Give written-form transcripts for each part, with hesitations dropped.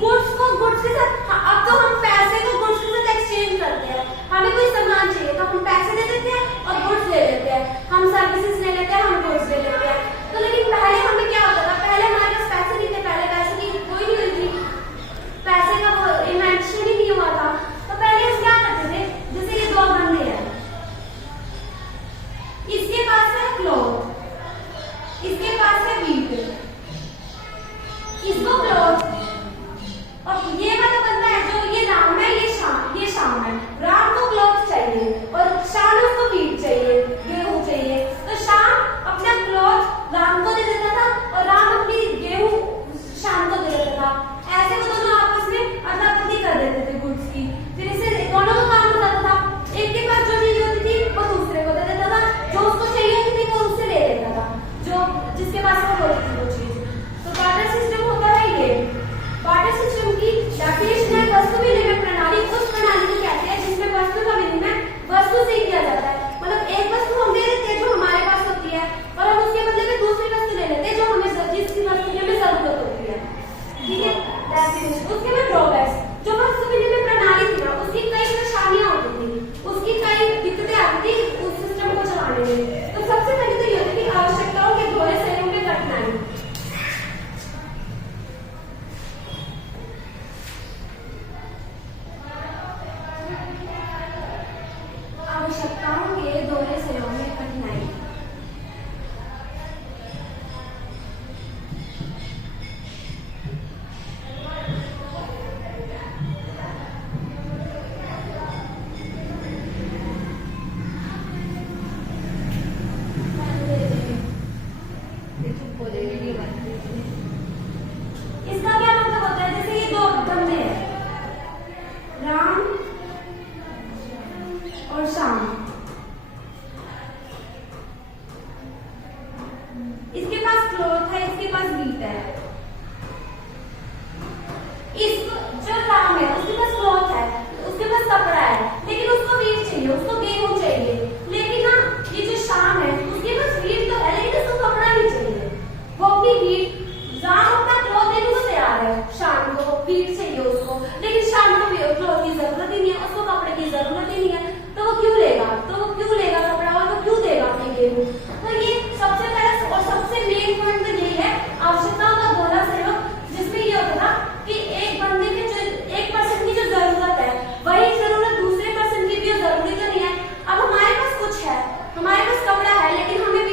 Goods को goods के साथ, अब तो हम पैसे को गुड्स के साथ एक्सचेंज करते हैं। हमें कोई सामान चाहिए तो हम पैसे दे देते हैं और गुड्स ले लेते हैं, हम सर्विसेज ले लेते हैं, हम गुड्स ले लेते हैं। तो लेकिन पहले हमें क्या होता था, पहले हमारे पास पैसे नहीं थे, पहले पैसे की कोई नहीं हुई थी, पैसे का वो इन्वेंशन ही नहीं हुआ था। तो पहले हम क्या करते थे, जैसे ये दो बंदे हैं, इसके पास है क्लॉथ, इसके पास है वीट, इसको क्लॉथ, और ये वाला बंदा है जो ये राम है, ये शाम है। राम को क्लॉथ चाहिए और शाम उसको वीट चाहिए, गेहूं चाहिए। तो शाम अपना क्लॉथ राम को दे देता था और राम अपनी गेहूं शाम को दे देता था। ऐसे वो दोनों आपस में अदला-बदली कर देते थे गुड्स की। फिर इससे दोनों का काम हो जाता था, एक के पास जो चीज होती थी वो दूसरे को दे देता था, जो उसको चाहिए होती थी वो उससे ले लेता था, जो जिसके पास वो होती थी वो चीज। तो बार्टर सिस्टम होता है ये। बार्टर सिस्टम की डेफिनेशन है वस्तु विनिमय प्रणाली, उस प्रणाली को कहते हैं जिसमें वस्तु का विनिमय वस्तु से किया जाता है। मतलब एक वस्तु हम दे देते हैं जो हमारे पास होती है और हम उसके बदले में दूसरी वस्तु ले लेते हैं जो हमें जिसकी वस्तु की हमें जरूरत होती है। ठीक है, डेफिनेशन। उसके बाद ड्रॉबैक्स, जो वस्तु विनिमय प्रणाली थी ना उसकी कई परेशानियां होती थी, उसकी कई दिक्कतें आती थी उस सिस्टम को चलाने में। तो सबसे पहले तो ये होती थी आवश्यकताओं के दोहरे सहयोग में कठिनाई। आवश्यकताओं के दोहरे सहयोग में कठिनाई। इसका क्या मतलब होता है, जैसे ये दो बंदे हैं, राम और शाम, इसके पास क्लॉथ है, इसके पास वीट है। इसको जो राम है उसके पास क्लॉथ है, उसके पास कपड़ा है, लेकिन उसको वीट चाहिए, उसको गेहूं चाहिए। लेकिन ना ये जो शाम है उसके पास वीट तो है लेकिन उसको कपड़ा नहीं चाहिए, वो अपनी वीट, राम अपना क्लॉथ देने को तैयार है, शाम को वीट चाहिए उसको, लेकिन शाम को क्लॉथ की जरूरत ही नहीं है, उसको कपड़े की जरूरत ही नहीं है। तो वो क्यों लेगा, कपड़ा, और वो क्यों देगा अपने गेहूं। तो ये सबसे पहला और सबसे मेन पॉइंट तो यही है, आवश्यकताओं का दोहरा सहयोग, जिसमें ये होता था कि एक बंदे की जो एक पर्सन की जो जरूरत है वही जरूरत दूसरे पर्सन की भी जरूरी तो नहीं है। अब हमारे पास कुछ है, हमारे पास कपड़ा है लेकिन हमें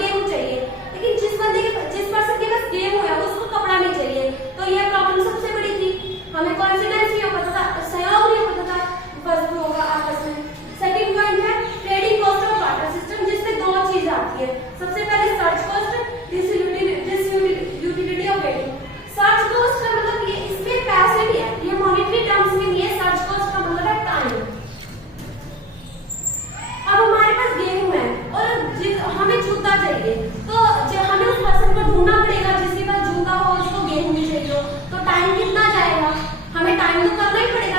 गेहूं चाहिए, लेकिन जिस पर्सन के पास गेहूं है उसको कपड़ा नहीं चाहिए। तो यह प्रॉब्लम सबसे बड़ी थी, हमें कॉन्फिडेंस नहीं हो पाता था, सहयोग नहीं हो पाता था वस्तुओं का आपस में। सेकंड पॉइंट है trading cost of barter system, जिसमें दो चीज आती है। सबसे पहले search cost, disutility of waiting. Search cost का मतलब ये, इसमें पैसे भी है, ये मॉनेटरी टर्म्स में नहीं है। सर्च कॉस्ट का मतलब है टाइम। अब हमारे पास गेहूं है और हमें जूता चाहिए, तो हमें उस पर्सन को ढूंढना पड़ेगा जिसके पास जूता हो, उसको गेहूं भी चाहिए हो। तो टाइम कितना जाएगा, हमें टाइम तो करना ही पड़ेगा,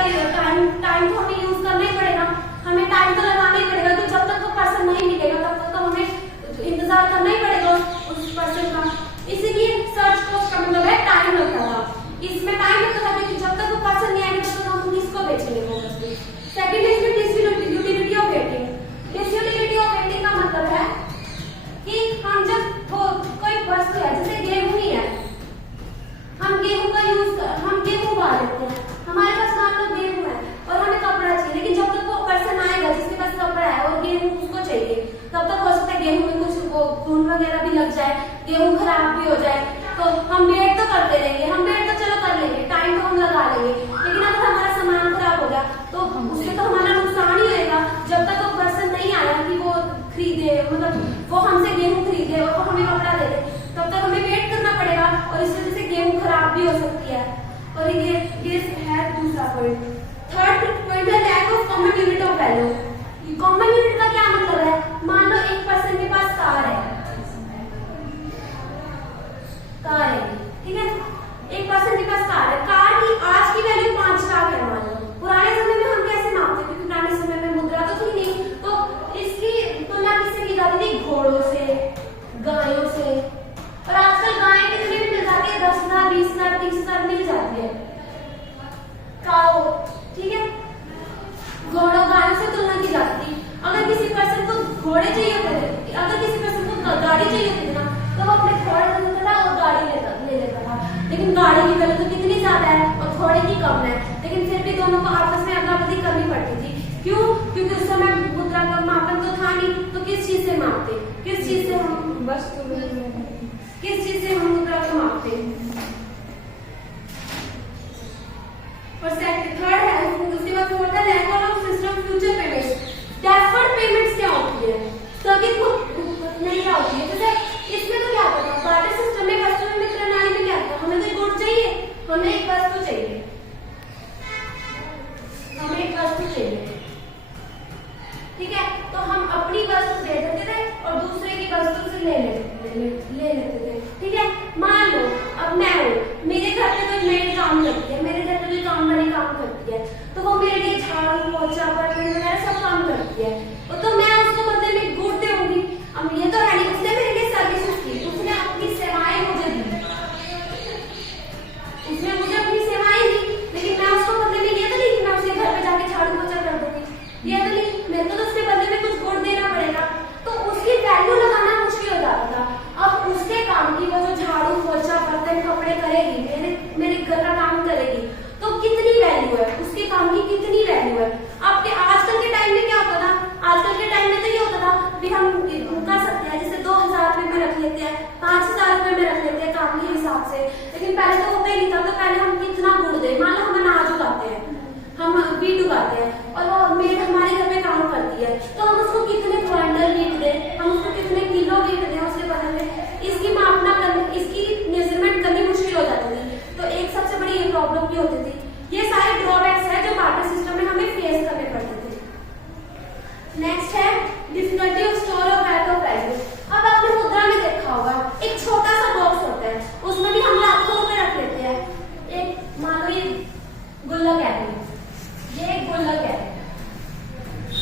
टाइम तो हमें यूज करना ही पड़ेगा, हमें टाइम तो लगाना ही पड़ेगा। तो जब तक वो पर्सन नहीं मिलेगा तब तक तो हमें इंतजार करना ही पड़ेगा उस पर्सन का। इसीलिए सर्च कॉस्ट का मतलब है टाइम लगता था, इसमें टाइम लगता था क्योंकि जब तक वो पर्सन नहीं आएगा तब तक हम किसको बेचेंगे वो वस्तु। सेकंड है इसमें disutility of waiting. Disutility of waiting का मतलब है कि हम जब कोई वस्तु है, जैसे गेहूं ही है, हम गेहूं उगा लेते हैं, हमारे पास मान लो गेहूं है और हमें कपड़ा चाहिए, लेकिन जब तक वो पर्सन आएगा जिसके पास कपड़ा है और गेहूं उसको चाहिए, तब तक हो सकता है गेहूं में कुछ घुन वगैरह भी लग जाए, गेहूं खराब भी हो जाए। तो हम वेट तो करते रहेंगे, हम वेट तो चलो कर लेंगे, टाइम तो हम लगा लेंगे, लेकिन अगर हमारा सामान खराब हो गया तो उससे तो हमारा नुकसान ही होगा। जब तक वो पर्सन नहीं आया कि वो खरीदे, मतलब वो हमसे गेहूं खरीदे और वो हमें कपड़ा दे दे, तब तक हमें वेट करना पड़ेगा और इस वजह से गेहूं खराब भी हो सकती है। और ये है दूसरा पॉइंट। थर्ड पॉइंट है lack of common unit of value. Common unit का क्या मतलब है, मान लो एक पर्सन के पास कार है, ठीक है, एक पर्सन के पास कार है, कार की आज की वैल्यू 5 लाख है मान लो। पुराने समय में हम कैसे मापते, क्योंकि पुराने समय में मुद्रा तो थी नहीं, तो इसकी तुलना किससे की जाती थी, घोड़ों से, गायों से। और आजकल गायें कितने में मिल जाती है, 10,000, 20,000, 30,000 गाड़ी की वैल्यू तो कितनी ज्यादा है और घोड़े की कम है, लेकिन फिर भी दोनों को आपस में अदला बदली करनी पड़ती थी। क्यों? क्योंकि उस समय मुद्रा का मापन तो था नहीं, तो किस चीज से मापते, किस चीज से हम किस चीज से हम मुद्रा को मापते। और थर्ड है, उसके बाद फोर्थ है record of system future payments. Deferred payments क्या होती है, स्थगित नहीं क्या होती है। जैसे इसमें तो क्या होता है, बार्टर सिस्टम में वस्तु निर्मित प्रणाली में क्या होता है, हमें कोई गुड चाहिए, हमें एक वस्तु चाहिए, हमें एक वस्तु चाहिए, ठीक है, तो हम अपनी वस्तु दे देते थे और दूसरे की वस्तु से ले लेते थे, ठीक है। मान लो अब मैं हूँ, मेरे घर पे कोई मेड काम करती है, मेरे घर पे कोई काम वाली काम करती है, तो वो मेरे लिए झाड़ू पोछा बर्तन वगैरह सब काम करती है, तो मैं उसको बदले में गुड दूंगी। अब ये तो है नहीं, उसने मेरे लिए सर्विसेज की, उसने अपनी सेवाएं मुझे दी, उसने मुझे अपनी सेवाएं दी, लेकिन मैं उसको बदले में ये तो नहीं कि मैं उसके घर पे जाके झाड़ू पोछा कर दूंगी, ये तो नहीं, मेरे को तो उसके बदले में कुछ गुड देना पड़ेगा, तो उसकी वैल्यू लगाना मुश्किल हो जाता था। अब उसके काम की वो जो झाड़ू पोछा बर्तन कपड़े करेगी, मेरे घर का काम करेगी, तो कितनी वैल्यू है, उसके काम की कितनी वैल्यू है। आपके आजकल के टाइम में क्या होता था, आजकल के टाइम में तो ये होता था कि हम कर सकते हैं, जैसे 2000 रुपए में रख लेते हैं, 5000 रुपए में रख लेते हैं काम के हिसाब से, लेकिन पहले तो होता ही नहीं था। तो पहले हम कितना गुड़ दे, मान लो हम अनाज उगाते हैं, हम वीट उगाते हैं और वो मेड हमारे घर में काम करती है, तो हम उसको कितने क्विंटल वीट दें, हम उसको कितने किलो वीट दें उसके बदले में, इसकी मापना करने, इसकी मेजरमेंट करनी मुश्किल हो जाती थी। तो एक सबसे बड़ी ये प्रॉब्लम भी होती थी। ये सारे ड्रॉबैक्स है जो बार्टर सिस्टम में हमें फेस करने पड़ते थे। नेक्स्ट है difficulty of store of value of value. अब आपने मुद्रा में देखा होगा, एक छोटा सा बॉक्स होता है, उसमें भी हम लाखों रुपए रख लेते हैं। एक मान लो ये गुल्लक है, ये एक गुल्लक है,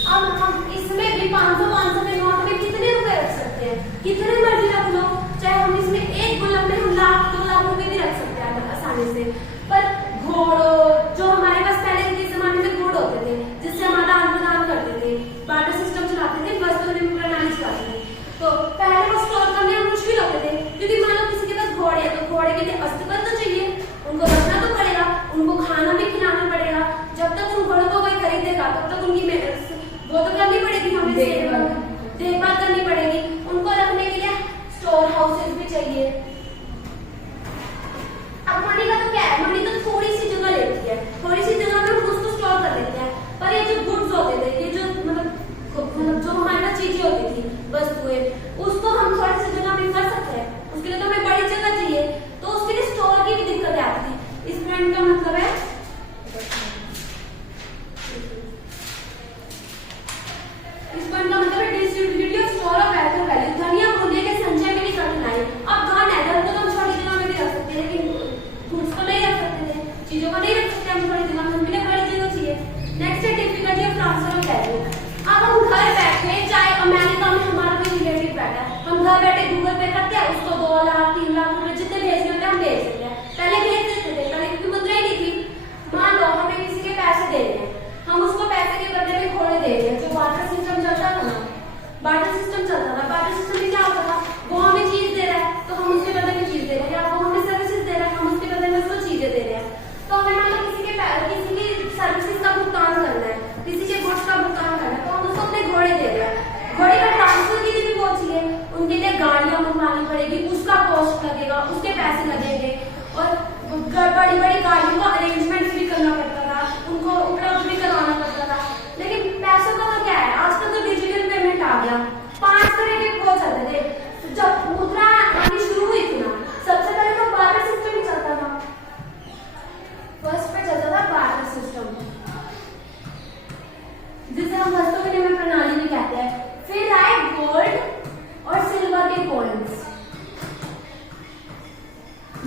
अब हम इसमें भी 500 के नोट में कितने रुपए रख सकते हैं, कितने मर्जी रख लो, चाहे हम इसमें एक गुल्लक में हम लाख 2 लाख रुपए भी रख सकते हैं आसानी से। पर घोड़ों, जो हमारे पास पहले के जमाने में घोड़ होते थे जिससे हमारा आदान प्रदान करते थे, बार्टर सिस्टम चलाते थे, वस्तु निर्मित प्रणाली चलाते थे, तो पहले वो स्टोर करने में मुश्किल होते थे, क्योंकि मान लो किसी के पास घोड़े है तो घोड़े के लिए अस्तित्व तो चाहिए, उनको रखना तो पड़ेगा, उनको खाना भी खिलाना पड़ेगा, जब तक उन घोड़ों को कोई खरीदेगा तब तक उनकी वो तो करनी पड़ेगी, हमें देखभाल करनी पड़ेगी, उनको रखने के लिए स्टोर हाउसेस भी चाहिए। अब मनी का तो क्या है, मनी तो थोड़ी सी जगह लेती है, थोड़ी सी जगह में हम उसको स्टोर कर देते हैं, पर ये जो गुड्स होते थे, ये जो मतलब जो हमारे पास चीजें होती थी, वस्तुएं, उसको हम थोड़ी सी जगह में कर सकते हैं, उसके लिए तो हमें बड़ी जगह चाहिए, तो उसके लिए स्टोर की भी दिक्कतें आती थी। इस पॉइंट का मतलब है distributivity of store of value value, धन या मूल्य के संचय में कठिनाई। अब धन है, धन को तो हम छोटी जगह में भी रख सकते हैं, लेकिन गुड्स को नहीं रख सकते थे, चीजों को नहीं रख सकते हम छोटी जगह में, हमें बड़ी जगह चाहिए। नेक्स्ट है difficulty of transfer of value. अब हम घर बैठे, चाहे अमेरिका में हमारा कोई रिलेटिव बैठा है, हम घर बैठे गूगल पे करते हैं, उसको 2 लाख 3 लाख रुपए जितने भेजने होते हैं हम भेज सकते हैं। पहले भेज देते थे, पहले क्योंकि मुद्रा ही नहीं थी। मान लो हमें किसी के पैसे दे रहे हैं, हम उसको पैसे के बदले में घोड़े दे रहे हैं, जो बार्टर सिस्टम चलता था ना, बार्टर सिस्टम चलता था, बार्टर सिस्टम में क्या होता था, वो हमें चीज दे रहा है तो हम उसके बदले में चीज दे रहे हैं, या वो हमें सर्विसेज दे रहा है, हम उसके बदले में उसको चीजें दे रहे हैं। तो हमें मतलब किसी की सर्विसेज का भुगतान करना है, किसी के गुड्स का भुगतान करना है, तो हम उसको अपने घोड़े दे रहे हैं। घोड़े का ट्रांसफर के लिए भी बहुत चाहिए, उनके लिए गाड़ियां मंगवानी पड़ेगी, उसका कॉस्ट लगेगा, उसके पैसे लगेंगे, और बड़ी बड़ी गाड़ियों का अरेंजमेंट भी करना पड़ता था, उनको उपलब्ध भी करवाना पड़ता था। लेकिन पैसों का तो क्या है, आजकल तो डिजिटल पेमेंट आ गया, 5 तरह के वो चलते थे। जब मुद्रा आनी शुरू हुई थी ना, सबसे पहले तो बार्टर सिस्टम ही चलता था, फर्स्ट पे चलता था बार्टर सिस्टम, जिसे हम वस्तु विनिमय प्रणाली भी कहते हैं। फिर आए गोल्ड और सिल्वर के कॉइन्स।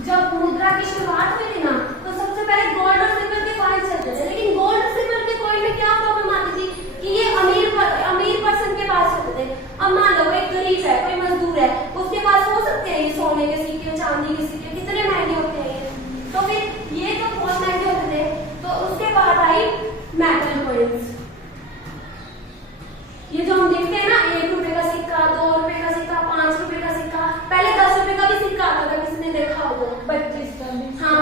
जब मुद्रा की शुरुआत हुई थी ना, तो सबसे पहले गोल्ड और सिल्वर के कॉइन्स चलते थे, लेकिन गोल्ड और सिल्वर के कॉइन में क्या प्रॉब्लम आती थी कि ये अमीर पर्सन के पास होते थे। अब मान लो एक गरीब है, कोई मजदूर है, उसके पास हो सकते हैं ये सोने के सिक्के, चांदी के सिक्के, कितने महंगे होते हैं ये, तो फिर ये तो बहुत महंगे होते थे। तो उसके बाद आई मेटल कॉइन्स, ये जो हम देखते हैं ना, 1 रुपए का सिक्का, 2 रुपए का सिक्का, 5 रुपए का सिक्का, पहले 10 रुपए का भी सिक्का आता था, किसने देखा होगा, 25 का भी, हाँ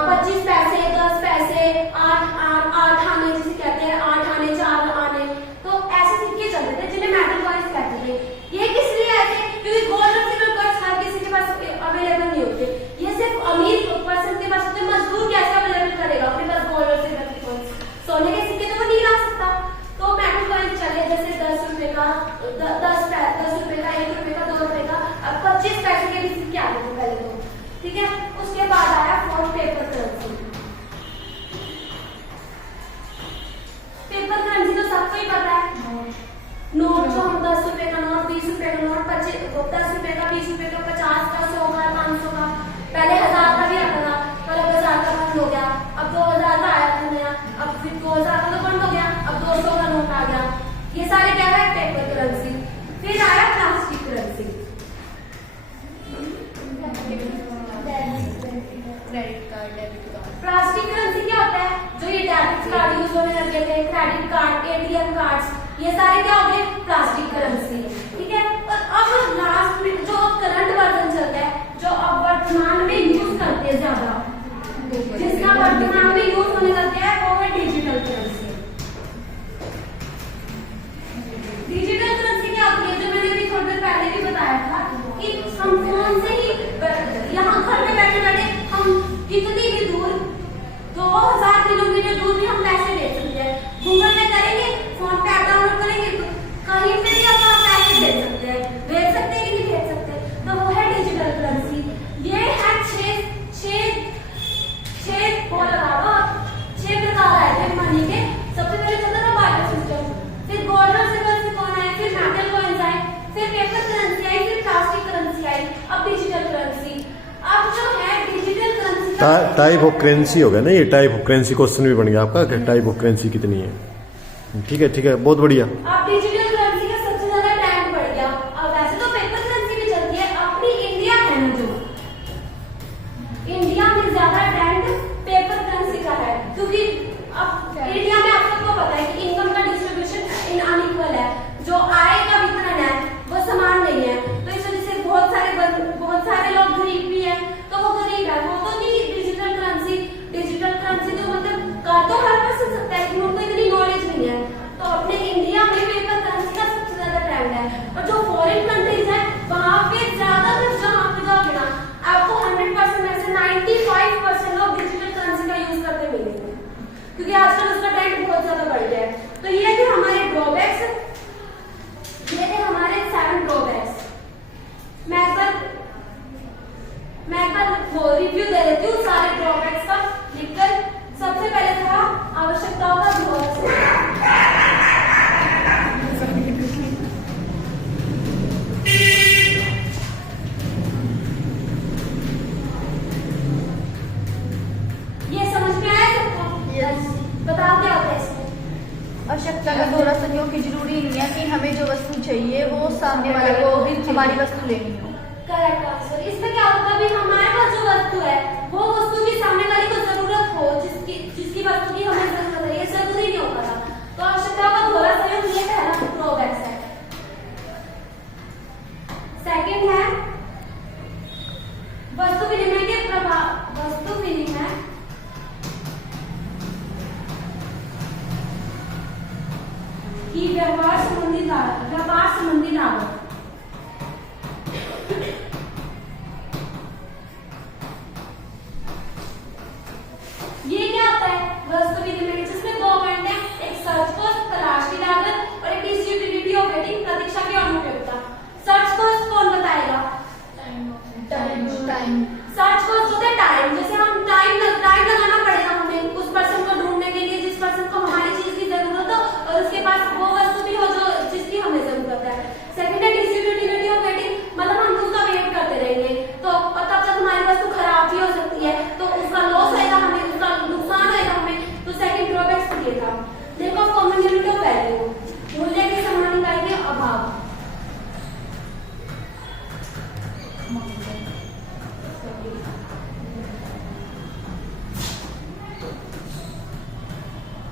credit card, debit card. Plastic currency क्या होता है? जो ये डेबिट कार्ड यूज होने लगे थे, क्रेडिट कार्ड, एटीएम कार्ड्स, ये सारे क्या हो गए? Plastic currency. ठीक है, और अब लास्ट में जो करंट वर्जन चलता है, जो अब वर्तमान में यूज करते हैं ज्यादा, जिसका वर्तमान में यूज होने लग गया है, वो है डिजिटल करेंसी। डिजिटल करेंसी क्या होती है? जो मैंने अभी थोड़ी देर पहले भी बताया था कि हम फोन से ही यहाँ घर में बैठे बैठे हम कितनी भी दूर 2000 किलोमीटर दूर भी हम पैसे भेज सकते हैं। गूगल पे करेंगे, फोन पे ऐप डाउनलोड करेंगे, तो कहीं पे भी हम पैसे भेज सकते हैं। भेज सकते हैं कि नहीं भेज सकते? तो वो है डिजिटल करेंसी। ये है छह प्रकार आए थे मनी के। सबसे पहले चलता था बार्टर सिस्टम, फिर गोल्ड और सिल्वर से कौन आए, फिर मेटल कॉइन्स आए, फिर पेपर करेंसी आई, फिर प्लास्टिक करेंसी आई, अब डिजिटल करेंसी। अब जो है digital currency type of currency हो गया ना, ये टाइप ऑफ करेंसी क्वेश्चन भी बन गया आपका कि टाइप ऑफ करेंसी कितनी है। ठीक है, बहुत बढ़िया। अब डिजिटल करेंसी का सबसे ज्यादा ट्रेंड बढ़ गया। अब वैसे तो पेपर करेंसी भी चलती है, अपनी इंडिया है ना, जो इंडिया में ज्यादा ट्रेंड पेपर करेंसी का है, क्योंकि अब इंडिया में आप सबको पता है कि इनकम का डिस्ट्रीब्यूशन अनइक्वल है, जो आय का वितरण है वो समान नहीं है। तो इस वजह से बहुत सारे लोग गरीब भी है, तो वो गरीब है, वो तो नहीं डिजिटल करेंसी तो मतलब कर तो हर पर्सन सकता है, कि उनको इतनी नॉलेज नहीं है। तो अपने इंडिया में पेपर करेंसी का सबसे ज्यादा ट्रेंड है। और जो फॉरेन कंट्रीज है वहां पे ज्यादातर जहां पे जाओगे ना, आपको 100% में से 95% लोग डिजिटल करेंसी का यूज करते मिलेंगे, क्योंकि आजकल उसका ट्रेंड बहुत ज्यादा बढ़ गया है। तो ये थे हमारे ड्रॉबैक्स, ये थे हमारे 7 ड्रॉबैक्स। मैं एक बार वो रिव्यू दे देती हूँ सारे ड्रॉबैक्स का लिखकर। सबसे पहले था आवश्यकताओं का ध्वस्त। ये समझ में आया सबको? यस। बताओ क्या होता है इसमें? आवश्यकता का दोहरा संयोग की जरूरी नहीं है कि हमें जो वस्तु चाहिए वो सामने वाले को हमारी वस्तु लेनी हो। Correct answer. इसमें क्या होता है? अभी हमारे पास जो वस्तु है वो वस्तु की सामने वाले को जरूरत हो, जिसकी वस्तु की हमें जरूरत है, ये जरूरी नहीं होता था। तो आवश्यकता का दोहरा संयोग ये पहला ड्रॉबैक है। सेकंड है वस्तु विनिमय के प्रभाव। वस्तु विनिमय की व्यापार संबंधी लागत। ये क्या होता है? वस्तु विनिमय जिसमें 2 पॉइंट है, एक सर्च कॉस्ट तलाश की लागत और एक इज यूटिलिटी ऑफ वेटिंग प्रतीक्षा की अनुपयोगिता। सर्च कॉस्ट कौन बताएगा? टाइम। सर्च कॉस्ट होता है टाइम। जैसे हम टाइम लगाना पड़ेगा हमें उस पर्सन को ढूंढने के लिए जिस पर्सन को हमारी चीज की जरूरत हो और उसके पास वो वस्तु भी हो जो जिसकी हमें जरूरत है। सेकंड है इज यूटिलिटी ऑफ वेटिंग, मतलब हम उसका वेट करते रहेंगे तो तब तक हमारी वस्तु खराब भी हो सकती है, तो उसका लॉस आएगा हमें, उसका नुकसान आएगा हमें। तो सेकंड ड्रॉबैक्स ये था। देखो कॉमन यूनिट ऑफ वैल्यू, मूल्य की समान इकाई के अभाव।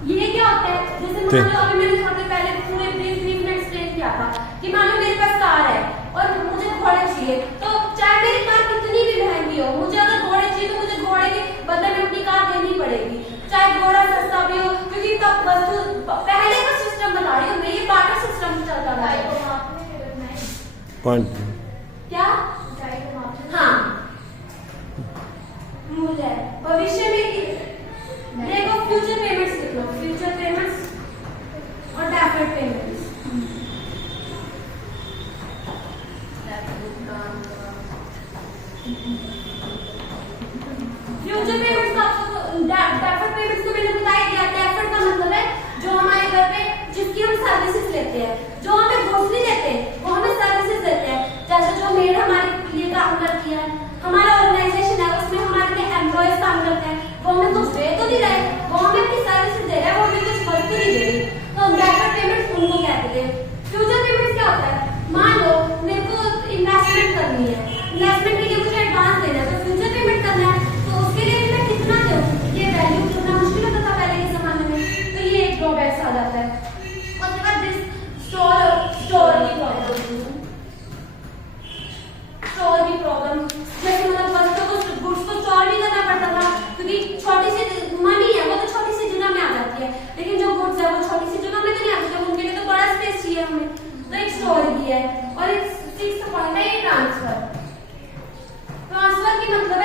ये क्या होता है? जैसे मान लो अभी मैंने थोड़ी पहले पूरे ब्रीफ में एक्सप्लेन किया था कि मान लो मेरे पास कार है और मुझे घोड़े चाहिए, तो चाहे मेरी कार कितनी भी महंगी हो, मुझे अगर घोड़े चाहिए तो मुझे घोड़े के बदले में अपनी कार देनी पड़ेगी, चाहे घोड़ा सस्ता भी हो, क्योंकि तब वस्तु पहले का सिस्टम बता रही हूँ मैं, ये बार्टर सिस्टम चलता था। क्या? हाँ, मूल्य भविष्य में देखो फ्यूचर पेमेंट्स लिख लो, फ्यूचर पेमेंट्स और डेफर्ड पेमेंट्स। फ्यूचर पेमेंट्स का डेफर्ड पेमेंट्स को मैंने बता ही दिया। डेफर्ड का मतलब है जो हमारे घर पे जिसकी हम सर्विसेज लेते हैं, जो हमें घूस नहीं देते वो हमें सर्विसेज देते हैं। जैसे जो मेड हमारे लिए काम करती है, हमारा ऑर्गेनाइजेशन है उसमें हमारे लिए एम्प्लॉयज काम करते हैं, वो हमें कुछ दे तो नहीं रहे, वो हमें अपनी सर्विसेज दे रहे हैं, वो हमें कुछ वस्तु नहीं दे रही, तो डेफर्ड पेमेंट्स उनको कहते हैं। फ्यूचर पेमेंट्स क्या होता है? मान लो मेरे को इन्वेस्टमेंट करनी है, इन्वेस्टमेंट के लिए मुझे एडवांस देना है, तो फ्यूचर पेमेंट करना है, तो उसके लिए मतलब